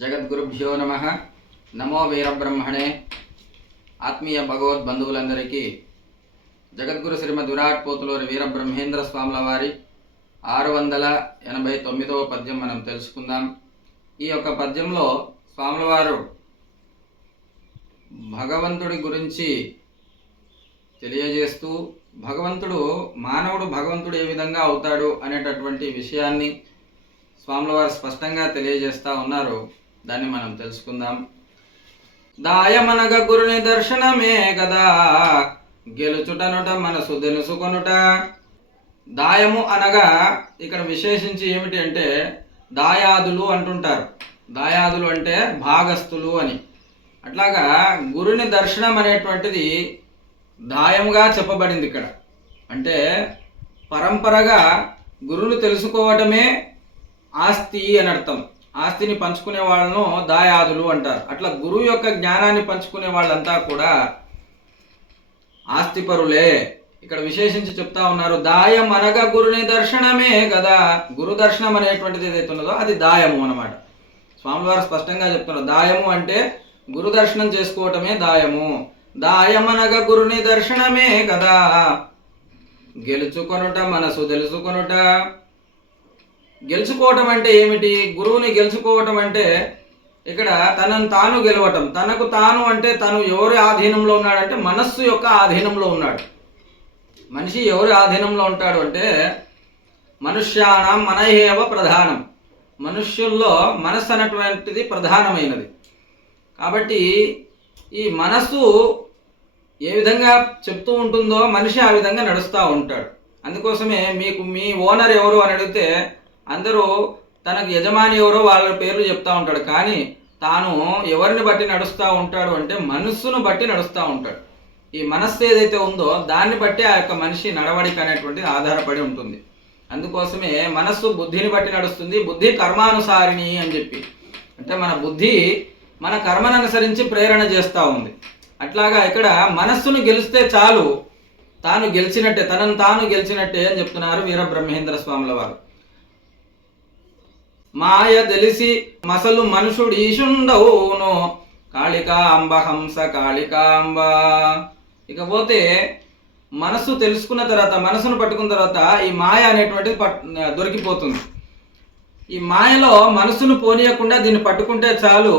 జగద్గురుభ్యో నమః. నమో వీరబ్రహ్మణే. ఆత్మీయ భగవద్బంధువులందరికీ జగద్గురు శ్రీమద్ విరాట్ పోతులూరి వీరబ్రహ్మేంద్ర స్వాముల వారి 689వ పద్యం మనం తెలుసుకుందాం. ఈ యొక్క పద్యంలో స్వాముల వారు భగవంతుడి గురించి తెలియజేస్తూ మానవుడు భగవంతుడు ఏ విధంగా అవుతాడు అనేటటువంటి విషయాన్ని స్వాముల వారు స్పష్టంగా తెలియజేస్తూ ఉన్నారు. దాన్ని మనం తెలుసుకుందాం. దాయమనగ గురుని దర్శనమే గదా గెలుచుటనుట మనసు తెలుసుకొనుట. దాయము అనగా ఇక్కడ విశేషించి ఏమిటి అంటే దాయాదులు అంటుంటారు. దాయాదులు అంటే భాగస్థులు అని. అట్లాగా గురుని దర్శనం అనేటువంటిది దాయంగా చెప్పబడింది ఇక్కడ. అంటే పరంపరగా గురువును తెలుసుకోవటమే ఆస్తి అని అర్థం. ఆస్తిని పంచుకునే వాళ్ళను దాయాదులు అంటారు. అట్లా గురువు యొక్క జ్ఞానాన్ని పంచుకునే వాళ్ళంతా కూడా ఆస్తిపరులే. ఇక్కడ విశేషించి చెప్తా ఉన్నారు. దాయం అనగా గురుని దర్శనమే కదా. గురు దర్శనం అనేటువంటిది ఏదైతే ఉన్నదో అది దాయము అన్నమాట. స్వామి వారు స్పష్టంగా చెప్తున్నారు. దాయము అంటే గురు దర్శనం చేసుకోవటమే దాయము. దాయమనగా గురుని దర్శనమే కదా గెలుచుకొనుట మనసు తెలుసుకొనుట. గెలుచుకోవటం అంటే ఏమిటి? గురువుని గెలుచుకోవటం అంటే ఇక్కడ తనను తాను గెలవటం. తనకు తాను అంటే తను ఎవరి ఆధీనంలో ఉన్నాడంటే మనస్సు యొక్క ఆధీనంలో ఉన్నాడు. మనిషి ఎవరి ఆధీనంలో ఉంటాడు అంటే మనుష్యాణం మనహేవ ప్రధానం. మనుష్యుల్లో మనస్సు అనేటువంటిది ప్రధానమైనది. కాబట్టి ఈ మనస్సు ఏ విధంగా చెప్తూ ఉంటుందో మనిషి ఆ విధంగా నడుస్తూ ఉంటాడు. అందుకోసమే మీ ఓనర్ ఎవరు అని అడిగితే అందరూ తనకు యజమాని ఎవరో వాళ్ళ పేర్లు చెప్తా ఉంటాడు. కానీ తాను ఎవరిని బట్టి నడుస్తూ ఉంటాడు అంటే మనస్సును బట్టి నడుస్తూ ఉంటాడు. ఈ మనస్సు ఏదైతే ఉందో దాన్ని బట్టి ఆ యొక్క మనిషి నడవడిక అనేటువంటిది ఆధారపడి ఉంటుంది. అందుకోసమే మనస్సు బుద్ధిని బట్టి నడుస్తుంది. బుద్ధి కర్మానుసారిణి అని చెప్పి, అంటే మన బుద్ధి మన కర్మను అనుసరించి ప్రేరణ చేస్తూ ఉంది. అట్లాగా ఇక్కడ మనస్సును గెలిస్తే చాలు, తాను గెలిచినట్టే, తనను తాను గెలిచినట్టే అని చెప్తున్నారు వీరబ్రహ్మేంద్ర స్వాముల వారు. మాయ తెలిసి మసలు మనుషుడు ఈశుండవును కాళికాంబ హంస కాళికాంబ. ఇకపోతే మనస్సు తెలుసుకున్న తర్వాత, మనసును పట్టుకున్న తర్వాత ఈ మాయ అనేటువంటిది దొరికిపోతుంది. ఈ మాయలో మనసును పోనీయకుండా దీన్ని పట్టుకుంటే చాలు,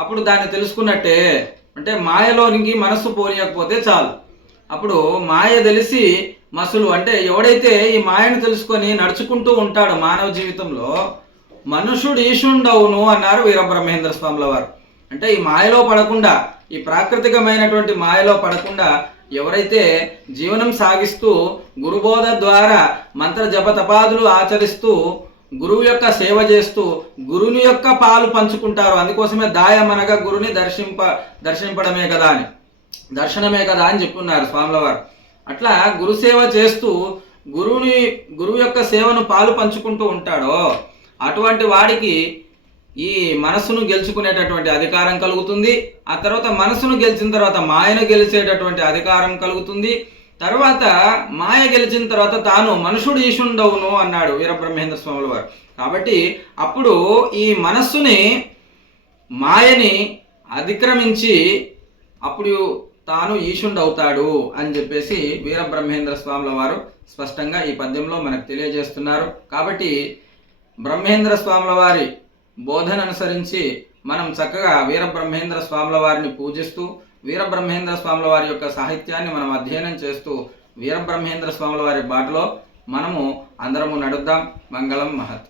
అప్పుడు దాన్ని తెలుసుకున్నట్టే. అంటే మాయలోనికి మనస్సు పోనీయకపోతే చాలు, అప్పుడు మాయ తెలిసి మసులు అంటే ఎవడైతే ఈ మాయను తెలుసుకొని నడుచుకుంటూ ఉంటాడో మానవ జీవితంలో మనుషుడు ఈశుండవును అన్నారు వీరబ్రహ్మేంద్ర స్వాముల వారు. అంటే ఈ మాయలో పడకుండా, ఈ ప్రాకృతికమైనటువంటి మాయలో పడకుండా ఎవరైతే జీవనం సాగిస్తూ గురుబోధ ద్వారా మంత్ర జప తపాదులు ఆచరిస్తూ గురువు యొక్క సేవ చేస్తూ గురుని యొక్క పాలు పంచుకుంటారు. అందుకోసమే దాయమనగా గురుని దర్శింపడమే కదా అని, దర్శనమే కదా అని చెప్పున్నారు స్వాముల వారు. అట్లా గురుసేవ చేస్తూ గురువు యొక్క సేవను పాలు పంచుకుంటూ ఉంటాడో అటువంటి వాడికి ఈ మనస్సును గెలుచుకునేటటువంటి అధికారం కలుగుతుంది. ఆ తర్వాత మనస్సును గెలిచిన తర్వాత మాయను గెలిచేటటువంటి అధికారం కలుగుతుంది. తర్వాత మాయ గెలిచిన తర్వాత తాను మనుషుడు ఈశుండవును అన్నాడు వీరబ్రహ్మేంద్ర స్వాముల వారు. కాబట్టి అప్పుడు ఈ మనస్సుని మాయని అతిక్రమించి అప్పుడు తాను ఈశుండవుతాడు అని చెప్పేసి వీరబ్రహ్మేంద్ర స్వాముల వారు స్పష్టంగా ఈ పద్యంలో మనకు తెలియజేస్తున్నారు. కాబట్టి బ్రహ్మేంద్ర స్వాముల వారి బోధన అనుసరించి మనం చక్కగా వీరబ్రహ్మేంద్ర స్వాముల వారిని పూజిస్తూ వీరబ్రహ్మేంద్ర స్వాముల వారి యొక్క సాహిత్యాన్ని మనం అధ్యయనం చేస్తూ వీరబ్రహ్మేంద్ర స్వాముల వారి బాటలో మనము అందరము నడుద్దాం. మంగళం మహత్.